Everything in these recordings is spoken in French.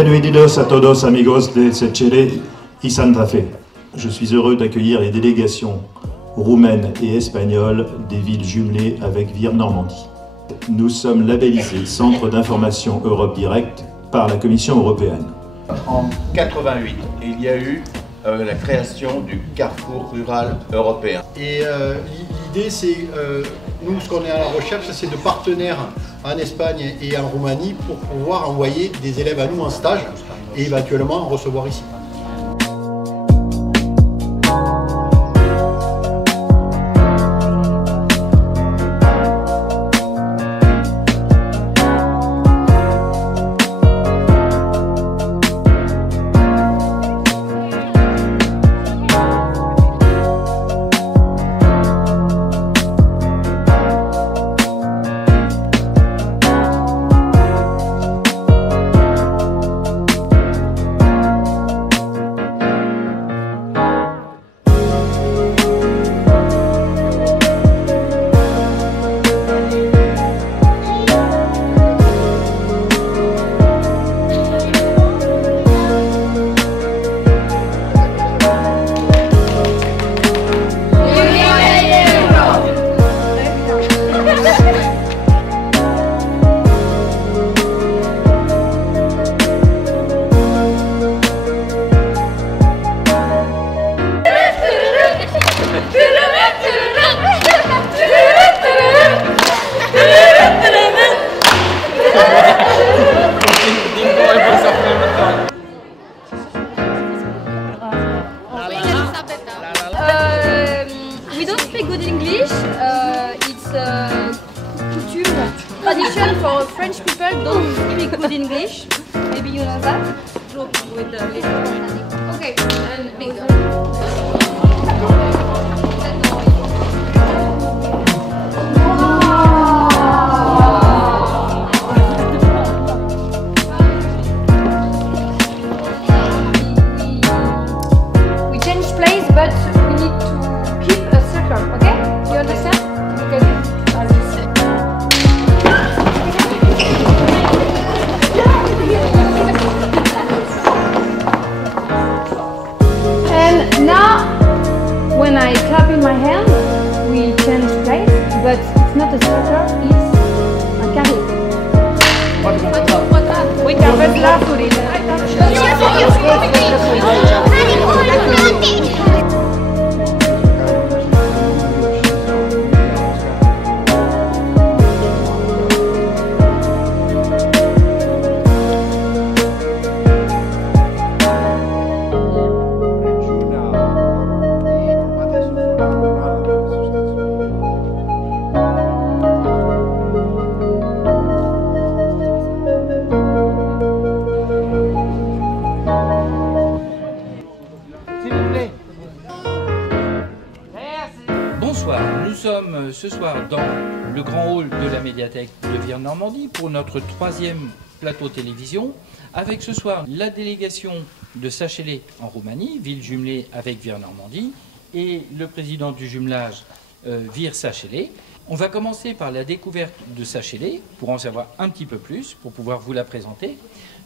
Bienvenidos a todos amigos de Seychelles y Santa Fe. Je suis heureux d'accueillir les délégations roumaines et espagnoles des villes jumelées avec Vire-Normandie. Nous sommes labellisés Centre d'information Europe Direct par la Commission européenne. En 88, il y a eu la création du Carrefour rural européen. Et l'idée, c'est, nous, ce qu'on est à la recherche, c'est de partenaires en Espagne et en Roumanie pour pouvoir envoyer des élèves à nous en stage et éventuellement en recevoir ici. We don't speak good English. It's a culture, tradition for French people don't speak good English. Maybe you know that. With the little. Okay, and bingo. But we need to keep a circle, okay? You understand? Because as you said. And now, when I clap in my hand, we change place, but it's not a circle, it's a carré. We can first laugh for it. Bonsoir, nous sommes ce soir dans le grand hall de la médiathèque de Vire-Normandie pour notre troisième plateau télévision, avec ce soir la délégation de Seychelles en Roumanie, ville jumelée avec Vire-Normandie, et le président du jumelage Vire-Seychelles. On va commencer par la découverte de Seychelles pour en savoir un petit peu plus, pour pouvoir vous la présenter.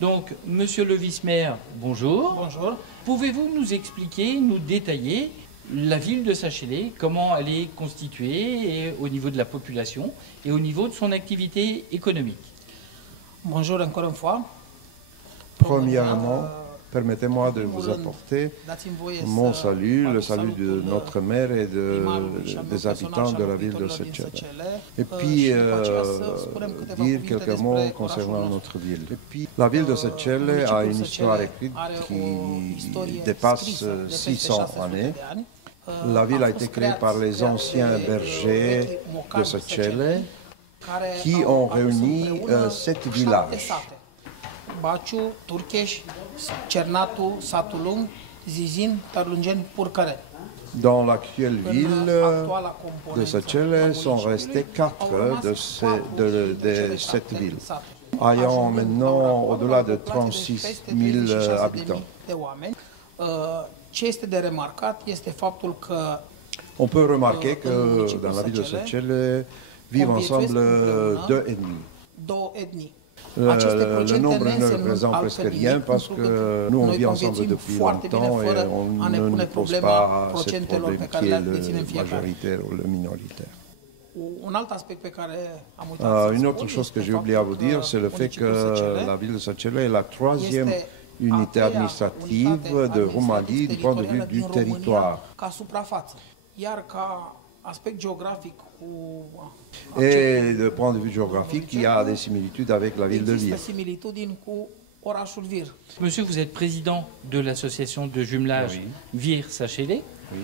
Donc, monsieur le vice-maire, bonjour. Bonjour. Pouvez-vous nous expliquer, nous détailler la ville de Seychelles, comment elle est constituée et au niveau de la population et au niveau de son activité économique? Bonjour encore une fois. Premièrement, permettez-moi de vous apporter mon salut, le salut de notre maire et des habitants de la ville de Seychelles. Et puis, dire quelques mots concernant notre ville. Et puis, la ville de Seychelles a une histoire écrite qui dépasse 600 années. La ville a été créée par les anciens bergers de Seychelles qui ont réuni 7 villages. Baciu, Turcheș, Cernatu, Satul Lung, Zizin, Tărlungeni, Purcăre. Dans l'actuelle ville de Seychelles sont restés 4 de cette ville, ayant maintenant au-delà de 36 000 habitants. On peut remarquer que dans la ville de Seychelles vivent ensemble 2 ethnies. Le nombre ne représente presque rien parce que nous on vit ensemble depuis longtemps et on ne nous pose pas ce problème qui est le majoritaire ou le minoritaire. Une autre chose que j'ai oublié à vous dire, c'est le fait que la ville de Săcele est la troisième unité administrative de Roumanie du point de vue du territoire. Et du point de vue géographique, il y a des similitudes avec la ville de Vir. Monsieur, vous êtes président de l'association de jumelage Vir-Săcele. Oui.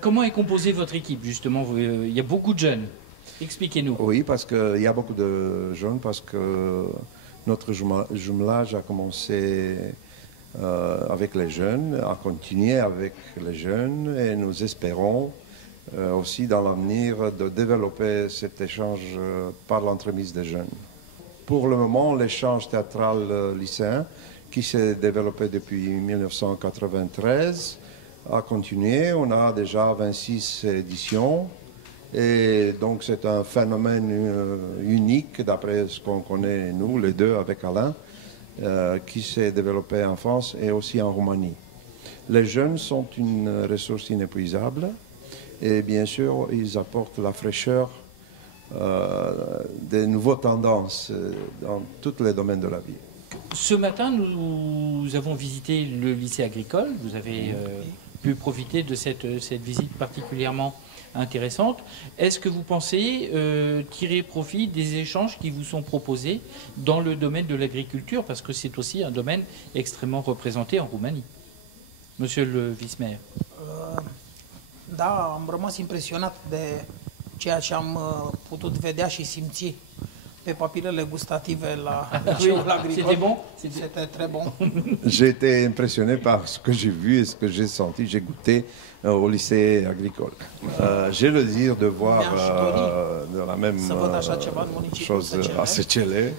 Comment est composée votre équipe, justement? Il y a beaucoup de jeunes. Expliquez-nous. Oui, parce qu'il y a beaucoup de jeunes, parce que notre jumelage a commencé avec les jeunes, a continué avec les jeunes, et nous espérons aussi dans l'avenir de développer cet échange par l'entremise des jeunes. Pour le moment, l'échange théâtral lycéen, qui s'est développé depuis 1993, a continué. On a déjà 26 éditions. Et donc c'est un phénomène unique, d'après ce qu'on connaît nous, les deux avec Alain, qui s'est développé en France et aussi en Roumanie. Les jeunes sont une ressource inépuisable et bien sûr ils apportent la fraîcheur des nouvelles tendances dans tous les domaines de la vie. Ce matin, nous avons visité le lycée agricole. Vous avez pu profiter de cette visite particulièrement intéressante. Est-ce que vous pensez tirer profit des échanges qui vous sont proposés dans le domaine de l'agriculture, parce que c'est aussi un domaine extrêmement représenté en Roumanie? Monsieur le vice-maire. Da, am rămas impresionat de ceea ce am putut vedea și simți pe papilele gustative la liceul agricole. C'était bon? C'était très bon. J'ai été impressionné par ce que j'ai vu et ce que j'ai senti, j'ai goûté au lycée agricole. J'ai le désir de voir de la même chose à Săcele.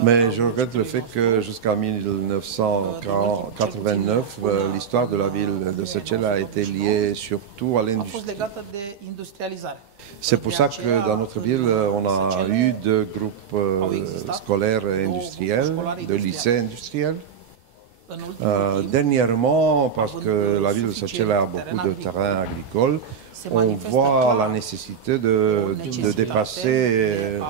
Mais je regrette le fait que jusqu'en 1989, l'histoire de la ville de Săcele a été liée surtout à l'industrie. C'est pour ça que dans notre ville, on a eu deux groupes scolaires et industriels, deux lycées industriels. Dernièrement, parce que la ville de Săcele a beaucoup de terrains agricoles, on voit la nécessité de dépasser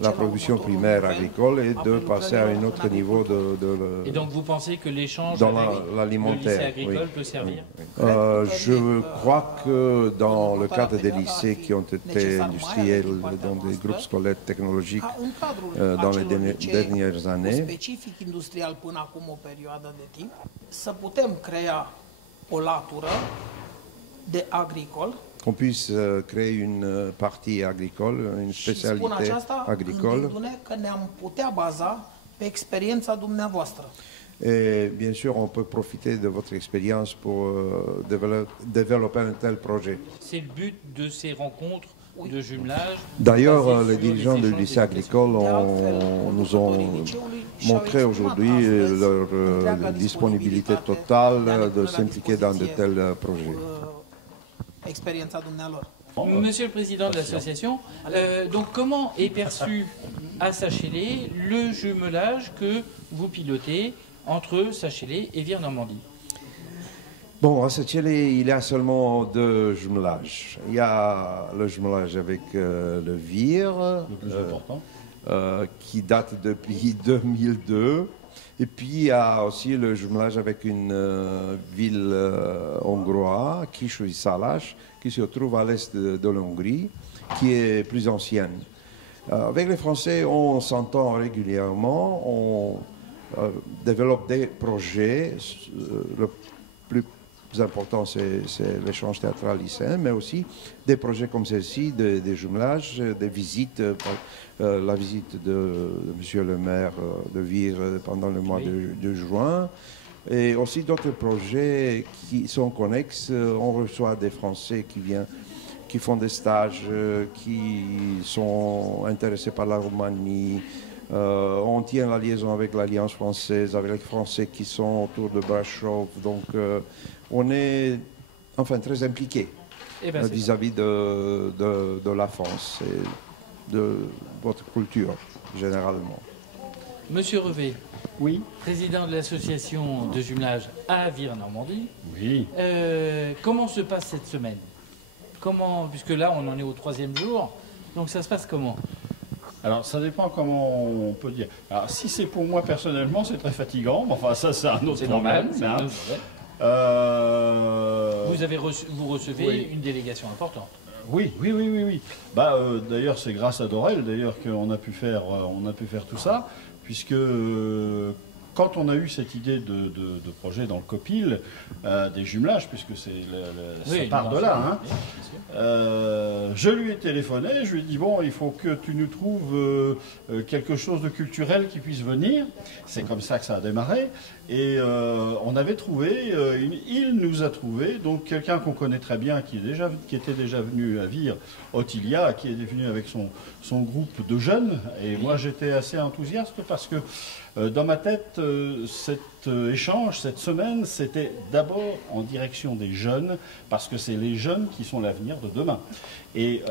la production primaire agricole et de passer à un autre niveau de Et donc vous pensez que l'échange dans avec l'alimentaire, le lycée agricole peut servir? Je crois que dans le cadre des lycées qui ont été industriels, dans des groupes scolaires technologiques dans les dernières années, qu'on puisse créer une partie agricole, une spécialité agricole. Et bien sûr, on peut profiter de votre expérience pour développer un tel projet. C'est le but de ces rencontres de jumelage. D'ailleurs, les dirigeants du lycée agricole nous ont montré aujourd'hui leur disponibilité totale de s'impliquer dans de tels projets. Monsieur le Président de l'association, donc comment est perçu à Săcele le jumelage que vous pilotez entre Săcele et Vir-Normandie? Bon, à Săcele, il y a seulement deux jumelages. Il y a le jumelage avec le Vir, qui date depuis 2002. Et puis il y a aussi le jumelage avec une ville hongroise, Kisu-Szalas, qui se trouve à l'est de l'Hongrie, qui est plus ancienne. Avec les Français, on s'entend régulièrement, on développe des projets. Le plus important, c'est l'échange théâtral lycéen, mais aussi des projets comme celle-ci, des jumelages, des visites. La visite de Monsieur le maire de Vir pendant le mois de juin, et aussi d'autres projets qui sont connexes. On reçoit des Français qui viennent, qui font des stages, qui sont intéressés par la Roumanie. On tient la liaison avec l'Alliance française, avec les Français qui sont autour de Brașov. Donc on est enfin très impliqués vis-à-vis de la France. de votre culture, généralement. Monsieur Revet, Oui. président de l'association de jumelage à Vire-Normandie. Oui. Comment se passe cette semaine? Puisque là, on en est au 3e jour, donc ça se passe comment? Alors, ça dépend comment on peut dire. Alors, si c'est pour moi personnellement, c'est très fatigant. Mais enfin, ça, c'est un autre problème. C'est un autre problème. Vous recevez Oui. une délégation importante. Oui. Bah, d'ailleurs, c'est grâce à Dorel, d'ailleurs, qu'on a pu faire tout ça, puisque quand on a eu cette idée de projet dans le COPIL, des jumelages, puisque ça part de là, hein, je lui ai téléphoné, je lui ai dit, bon, il faut que tu nous trouves quelque chose de culturel qui puisse venir. C'est comme ça que ça a démarré. Et on avait trouvé, il nous a trouvé, donc quelqu'un qu'on connaît très bien, qui était déjà venu à Vire, Ottilia, qui est venu avec son groupe de jeunes. Et moi, j'étais assez enthousiaste parce que dans ma tête, cet échange, cette semaine, c'était d'abord en direction des jeunes, parce que c'est les jeunes qui sont l'avenir de demain. Et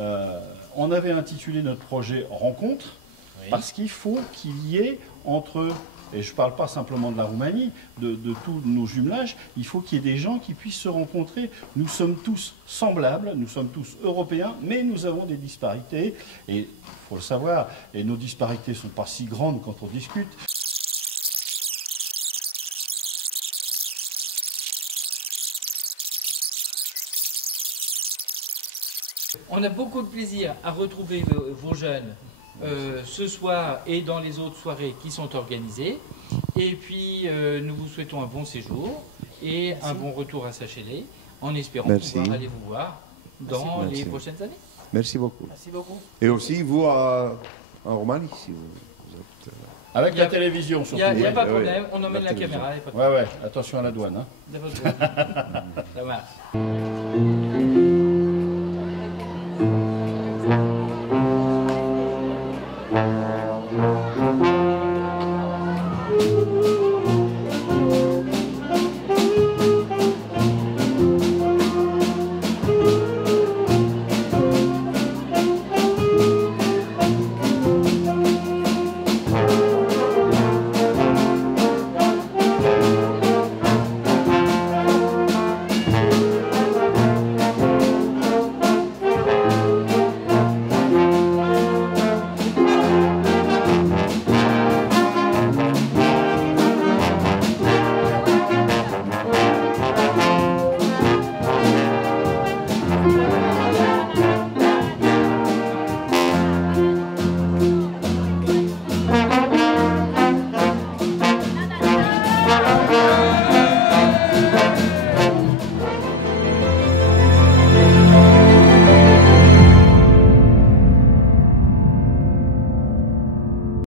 on avait intitulé notre projet Rencontre, parce qu'il faut qu'il y ait entre, et je ne parle pas simplement de la Roumanie, de tous nos jumelages, il faut qu'il y ait des gens qui puissent se rencontrer. Nous sommes tous semblables, nous sommes tous européens, mais nous avons des disparités, et il faut le savoir, et nos disparités ne sont pas si grandes quand on discute. On a beaucoup de plaisir à retrouver vos jeunes ce soir et dans les autres soirées qui sont organisées. Et puis, nous vous souhaitons un bon séjour et un bon retour à Sachélé, en espérant pouvoir aller vous voir dans les prochaines années. Merci beaucoup. Merci beaucoup. Et aussi, vous, en Roumanie, si vous êtes... Avec la télévision, surtout. Il n'y a pas de problème, on emmène la caméra. Ouais, attention à la douane. Hein. Ça marche.